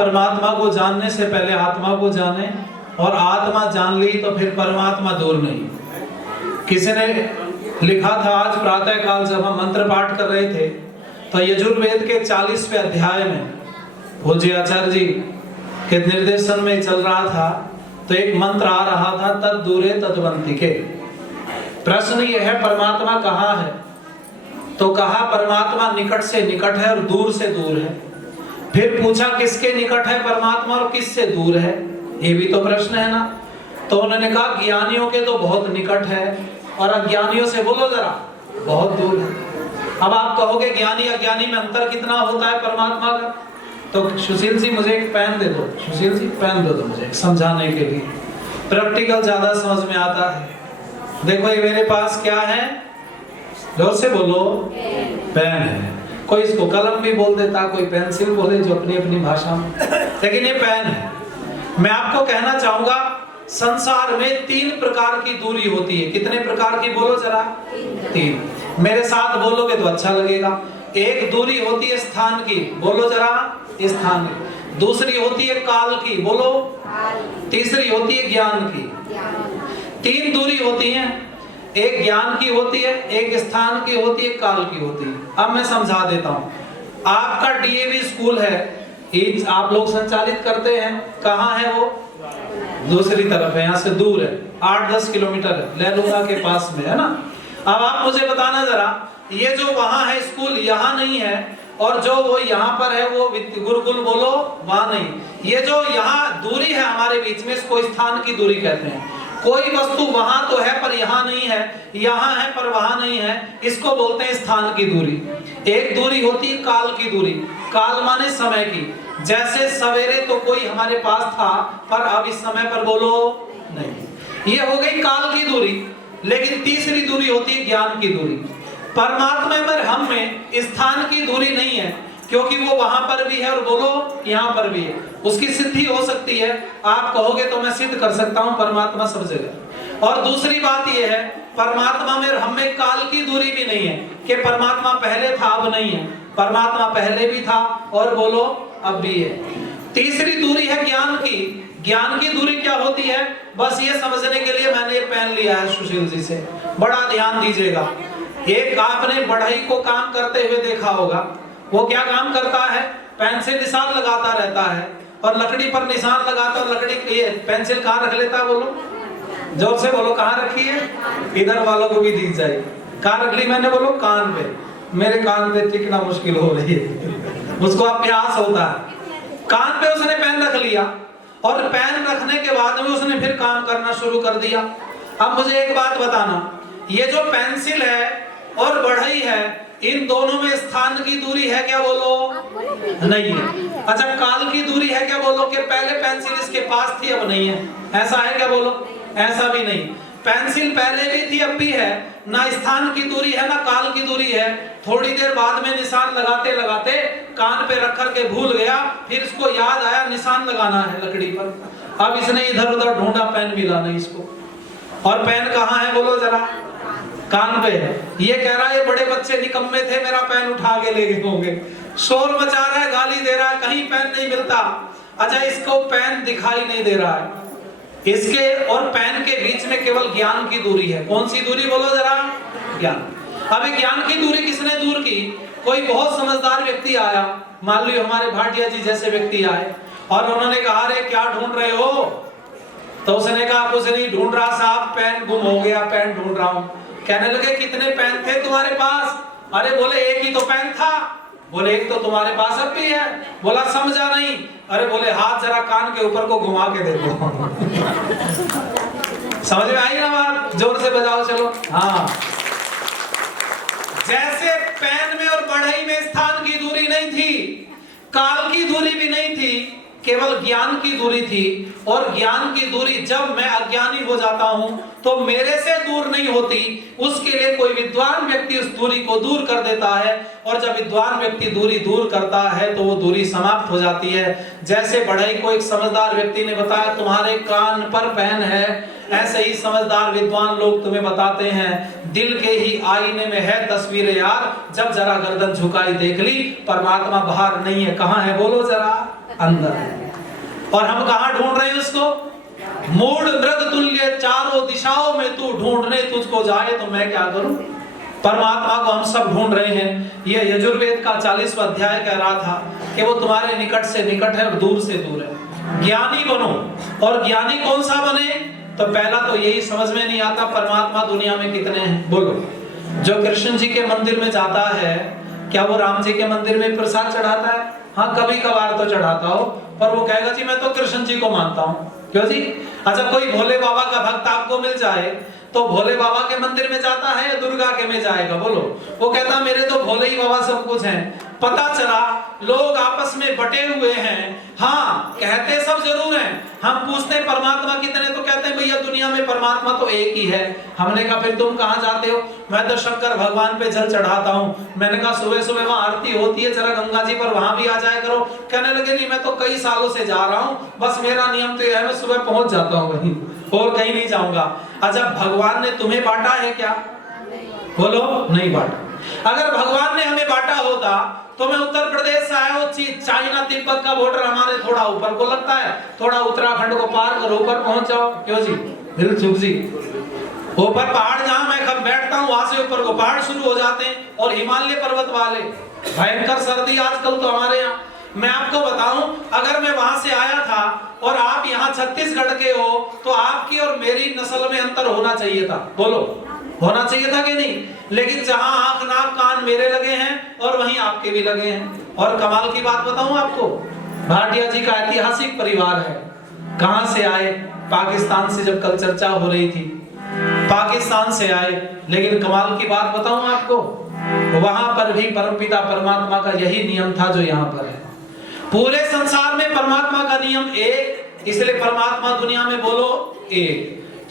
परमात्मा को जानने से पहले आत्मा को जाने, और आत्मा जान ली तो फिर परमात्मा दूर नहीं। किसी ने लिखा था, आज प्रातः काल जब हम मंत्र पाठ कर रहे थे तो यजुर्वेद के 40वें अध्याय में पूज्य आचार्य जी के निर्देशन में चल रहा था, तो एक मंत्र आ रहा था, तद दूरे तद्वंतिके। प्रश्न यह है परमात्मा कहाँ है? तो कहा परमात्मा निकट से निकट है और दूर से दूर है। फिर पूछा किसके निकट है परमात्मा और किससे दूर है? ये भी तो प्रश्न है ना। तो उन्होंने कहा ज्ञानियों के तो बहुत निकट है और अज्ञानियों से बोलो जरा बहुत दूर है। अब आप कहोगे ज्ञानी अज्ञानी में अंतर कितना होता है परमात्मा का? तो सुशील जी मुझे एक पेन दे दो, सुशील जी पेन दे दो मुझे समझाने के लिए, प्रैक्टिकल ज्यादा समझ में आता है। देखो ये मेरे पास क्या है, जोर से बोलो, पेन है। कोई इसको कलम भी बोल देता, कोई पेंसिल बोले, जो अपनी अपनी भाषा में, लेकिन ये पेन है। मैं आपको कहना चाहूंगा संसार में 3 प्रकार की दूरी होती है। कितने प्रकार की बोलो जरा? 3। मेरे साथ बोलोगे तो अच्छा लगेगा। एक दूरी होती है स्थान की, बोलो जरा स्थान की। दूसरी होती है काल की, बोलो। तीसरी होती है ज्ञान की। 3 दूरी होती है, एक ज्ञान की होती है, एक स्थान की होती है, काल की होती है। अब मैं समझा देता हूँ। आपका डीएवी स्कूल है, आप लोग संचालित करते हैं, कहाँ है वो? दूसरी तरफ है, यहाँ से दूर है, 8-10 किलोमीटर है, लहलूंगा के पास में है ना। अब आप मुझे बताना जरा, ये जो वहां है स्कूल यहाँ नहीं है, और जो वो यहाँ पर है वो गुरुकुल बोलो वहां नहीं। ये जो यहाँ दूरी है हमारे बीच में, इसको स्थान की दूरी कहते हैं। कोई वस्तु वहां तो है पर यहाँ नहीं है, यहाँ है पर वहां नहीं है, इसको बोलते हैं स्थान की दूरी। एक दूरी होती है काल की दूरी। काल माने समय की। जैसे सवेरे तो कोई हमारे पास था पर अब इस समय पर बोलो नहीं, ये हो गई काल की दूरी। लेकिन तीसरी दूरी होती है ज्ञान की दूरी। परमात्मा में हम में स्थान की दूरी नहीं है, क्योंकि वो वहां पर भी है और बोलो यहाँ पर भी है। उसकी सिद्धि हो सकती है, आप कहोगे तो मैं सिद्ध कर सकता हूँ परमात्मा सब जगह। और दूसरी बात यह है परमात्मा में हम में काल की दूरी भी नहीं है कि परमात्मा पहले था अब नहीं है। परमात्मा पहले भी था और बोलो अब भी है। तीसरी दूरी है ज्ञान की। ज्ञान की दूरी क्या होती है, बस ये समझने के लिए मैंने ये पेन लिया है सुशील जी से, बड़ा ध्यान दीजिएगा। एक आपने बढ़ई को काम करते हुए देखा होगा, वो क्या काम करता है? पेन से निशान लगाता रहता है और लकड़ी पर निशान लगाता, और लकड़ी पेंसिल कहाँ रख लेता है? बोलो जोर से बोलो, कहाँ रखी है? इधर वालों को भी दिख जाए। कहाँ रख ली मैंने? बोलो कान पे। मेरे कान पे टिकना मुश्किल हो रही है, उसको अभ्यास होता है। कान पे उसने पेन रख लिया और पेन रखने के बाद में उसने फिर काम करना शुरू कर दिया। अब मुझे एक बात बताना, ये जो पेंसिल है और बढ़ई है, इन दोनों में स्थान की दूरी है क्या? बोलो नहीं है। अच्छा काल की दूरी है क्या? बोलो कि पहले पेंसिल इसके पास थी अब नहीं है, ऐसा है क्या? बोलो ऐसा भी नहीं। पेंसिल पहले भी थी अब भी है, ना स्थान की दूरी है ना काल की दूरी है। थोड़ी देर बाद में निशान लगाते लगाते कान पे रख कर के भूल गया, फिर इसको याद आया निशान लगाना है लकड़ी पर। अब इसने इधर उधर ढूंढा, पेन मिला नहीं इसको। और पेन कहाँ है? बोलो जरा कान पे है। ये कह रहा है ये बड़े बच्चे निकम्मे थे, मेरा पेन उठा के ले गए होंगे। शोर मचा रहा है, गाली दे रहा है, कहीं पेन नहीं मिलता। अच्छा इसको पेन दिखाई नहीं दे रहा है। इसके और पेन के बीच में केवल ज्ञान की दूरी है। कौन सी दूरी? बोलो जरा ज्ञान। अब ज्ञान की दूरी किसने दूर की? कोई बहुत समझदार व्यक्ति आया, मान लो हमारे भाटिया जी जैसे व्यक्ति आए और उन्होंने कहा रे क्या ढूंढ रहे हो? तो उसने कहा कुछ नहीं ढूंढ रहा साहब, पेन गुम हो गया, पेन ढूंढ रहा हूं। कहने लगे कितने पेन थे तुम्हारे पास? अरे बोले एक ही तो पेन था। बोले एक तो तुम्हारे पास अब भी है। बोला समझा नहीं। अरे बोले हाथ जरा कान के ऊपर को घुमा के देखो। समझ में आई ना बात? जोर से बजाओ चलो। हाँ, जैसे पेन में और बढ़ई में स्थान की दूरी नहीं थी, काल की दूरी भी नहीं थी, केवल ज्ञान की दूरी थी। और ज्ञान की दूरी जब मैं अज्ञानी हो जाता हूं तो मेरे से दूर नहीं होती, उसके लिए कोई विद्वान व्यक्ति उस दूरी को दूर कर देता है। और जब विद्वान व्यक्ति दूरी दूर करता है तो वो दूरी समाप्त हो जाती है। जैसे बढ़ई को एक समझदार व्यक्ति ने बताया तुम्हारे कान पर पेन है, ऐसे ही समझदार विद्वान लोग तुम्हें बताते हैं दिल के ही आईने में है तस्वीर यार, जब जरा गर्दन झुकाई देख ली परमात्मा बाहर नहीं है। कहाँ है? बोलो जरा अंदर है। और हम कहाँ ढूंढ रहे हैं उसको? मूढ़ मृग तुल्य चारों दिशाओं में तू ढूंढने तुझको जाए तो मैं क्या करूं? परमात्मा को हम सब ढूंढ रहे हैं। ये यजुर्वेद का 40वां अध्याय कह रहा था कि वो तुम्हारे निकट से निकट है और दूर से दूर है। ज्ञानी बनो। और ज्ञानी कौन सा बने? तो पहला तो यही समझ में नहीं आता परमात्मा दुनिया में कितने हैं। बोलो, जो कृष्ण जी के मंदिर में जाता है, क्या वो राम जी के मंदिर में प्रसाद चढ़ाता है? हाँ, कभी कभार तो चढ़ाता हो, पर वो कहेगा जी मैं तो कृष्ण जी को मानता हूँ। क्यों जी? अच्छा, कोई भोले बाबा का भक्त आपको मिल जाए तो भोले बाबा के मंदिर में जाता है या दुर्गा के में जाएगा? बोलो। वो कहता मेरे तो भोले ही बाबा सब कुछ हैं। पता चला लोग आपस में बटे हुए हैं। हाँ, कहते सब जरूर हैं। हम पूछते हैं परमात्मा कितने, तो कहते हैं भैया दुनिया में परमात्मा तो एक ही है। हमने कहा फिर तुम कहाँ जाते हो? मैं तो शंकर भगवान पे जल चढ़ाता हूँ। मैंने कहा सुबह सुबह वहां आरती होती है, जरा गंगा जी पर वहां भी आ जाया करो। कहने लगे नहीं, मैं तो कई सालों से जा रहा हूँ, बस मेरा नियम तो यह है मैं सुबह पहुंच जाता हूँ वहीं, और कहीं नहीं जाऊंगा। अच्छा, भगवान ने तुम्हें बांटा है क्या? बोलो, नहीं बांटा। अगर भगवान ने हमें बांटा होता तो मैं उत्तर प्रदेश से आया हूँ, चाइना तिब्बत का बॉर्डर हमारे थोड़ा ऊपर को लगता है, थोड़ा उत्तराखंड को पार करो, ऊपर पहुंच जाओ। क्यों जी? दिल चुप जी। ऊपर पहाड़ जहां मैं कब बैठता हूँ वहां से ऊपर को पहाड़ शुरू हो जाते हैं, और हिमालय पर्वत वाले भयंकर सर्दी आजकल तो हमारे यहाँ। मैं आपको बताऊं, अगर मैं वहां से आया था और आप यहाँ छत्तीसगढ़ के हो तो आपकी और मेरी नस्ल में अंतर होना चाहिए था। बोलो, होना चाहिए था कि नहीं? लेकिन जहां आंख नाक कान मेरे लगे हैं और वहीं आपके भी लगे हैं। और कमाल की बात बताऊं आपको, भाटिया जी का ऐतिहासिक परिवार है। कहां से आए? पाकिस्तान से। जब कल चर्चा हो रही थी, पाकिस्तान से आए। लेकिन कमाल की बात बताऊं आपको, वहां पर भी परमपिता परमात्मा का यही नियम था जो यहाँ पर है। पूरे संसार में परमात्मा का नियम एक, इसलिए परमात्मा दुनिया में बोलो एक।